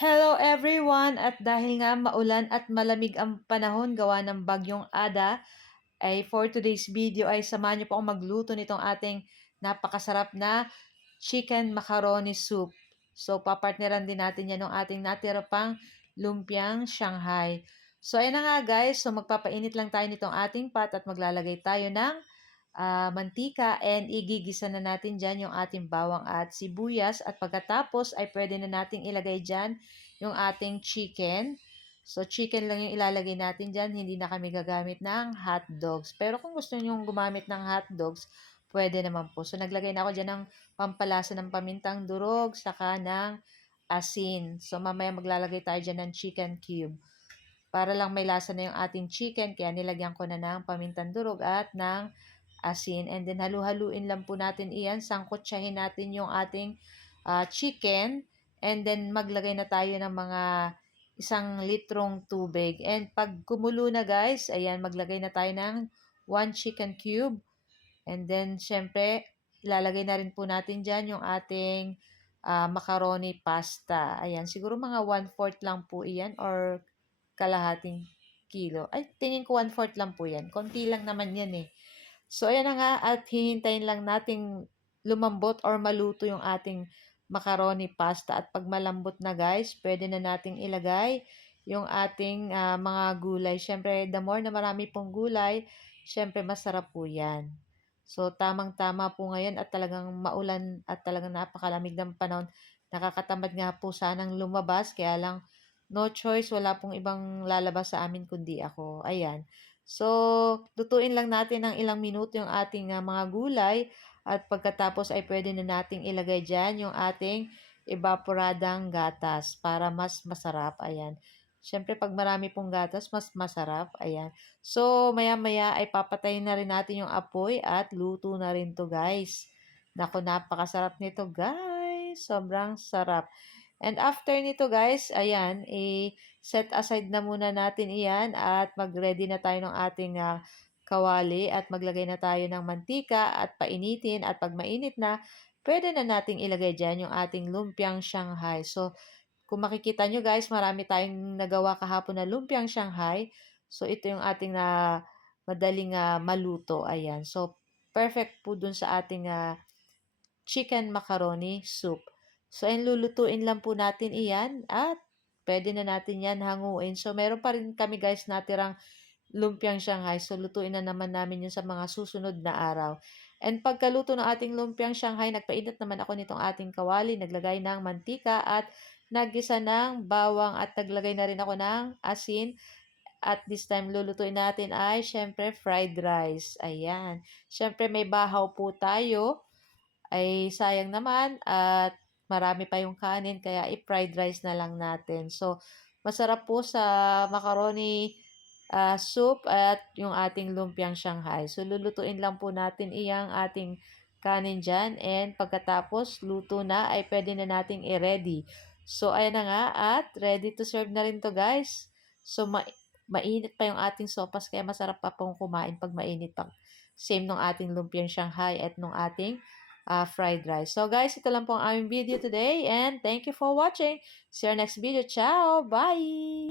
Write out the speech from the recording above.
Hello everyone! At dahil nga maulan at malamig ang panahon gawa ng bagyong Ada, ay for today's video ay samahan niyo po akong magluto nitong ating napakasarap na chicken macaroni soup. So papartneran din natin yan ng ating natira pang lumpiang Shanghai. So ayan na nga guys, so magpapainit lang tayo nitong ating pot at maglalagay tayo ng mantika and igigisa na natin dyan yung ating bawang at sibuyas at pagkatapos ay pwede na nating ilagay dyan yung ating chicken. So chicken lang yung ilalagay natin dyan, hindi na kami gagamit ng hot dogs. Pero kung gusto nyo gumamit ng hot dogs, pwede naman po. So naglagay na ako dyan ng pampalasa ng pamintang durog, saka ng asin. So mamaya maglalagay tayo dyan ng chicken cube. Para lang may lasa na yung ating chicken, kaya nilagyan ko na ng pamintang durog at ng asin. And then halu-haluin lang po natin iyan. Sangkotsahin natin yung ating chicken. And then maglagay na tayo ng mga 1 litrong tubig. And pag kumulo na guys, ayan, maglagay na tayo ng 1 chicken cube. And then syempre, ilalagay na rin po natin dyan yung ating macaroni pasta. Ayan, siguro mga 1/4 lang po iyan or kalahating kilo. Ay, tingin ko 1/4 lang po yan. Konti lang naman yan eh. So, ayan na nga at hihintayin lang nating lumambot or maluto yung ating macaroni pasta. At pag malambot na guys, pwede na nating ilagay yung ating mga gulay. Siyempre, the more na marami pong gulay, siyempre masarap po yan. So, tamang-tama po ngayon at talagang maulan at talagang napakalamig ng panahon. Nakakatamad nga po sanang lumabas, kaya lang no choice, wala pong ibang lalabas sa amin kundi ako. Ayan. So, lutuin lang natin ng ilang minuto yung ating mga gulay at pagkatapos ay pwede na nating ilagay dyan yung ating evaporadang gatas para mas masarap. Ayan. Siyempre, pag marami pong gatas, mas masarap. Ayan. So, maya-maya ay papatayin na rin natin yung apoy at luto na rin to guys. Naku, napakasarap nito guys. Sobrang sarap. And after nito guys, ayan, set aside na muna natin iyan at mag-ready na tayo ng ating kawali at maglagay na tayo ng mantika at painitin at pag mainit na, pwede na nating ilagay dyan yung ating lumpiang Shanghai. So, kung makikita nyo guys, marami tayong nagawa kahapon na lumpiang Shanghai. So, ito yung ating madaling maluto. Ayan. So, perfect po dun sa ating chicken macaroni soup. So, ayun, lulutuin lang po natin iyan at pwede na natin yan hanguin. So, meron pa rin kami guys natirang lumpiang Shanghai. So, lutuin na naman namin yun sa mga susunod na araw. And pagkaluto ng ating lumpiang Shanghai, nagpainit naman ako nitong ating kawali. Naglagay ng mantika at naggisa ng bawang at naglagay na rin ako ng asin. At this time, lulutuin natin ay syempre fried rice. Ayan. Syempre may bahaw po tayo. Ay sayang naman at marami pa yung kanin kaya i-fried rice na lang natin. So, masarap po sa macaroni soup at yung ating lumpiang Shanghai. So, lulutuin lang po natin iyang ating kanin dyan and pagkatapos luto na ay pwede na nating i-ready. So, ayan na nga at ready to serve na rin to guys. So, mainit pa yung ating sopas kaya masarap pa pong kumain pag mainit pa. Same nung ating lumpiang Shanghai at nung ating fried rice. So guys, ito lang po ang aming video today and thank you for watching. See you next video. Ciao! Bye!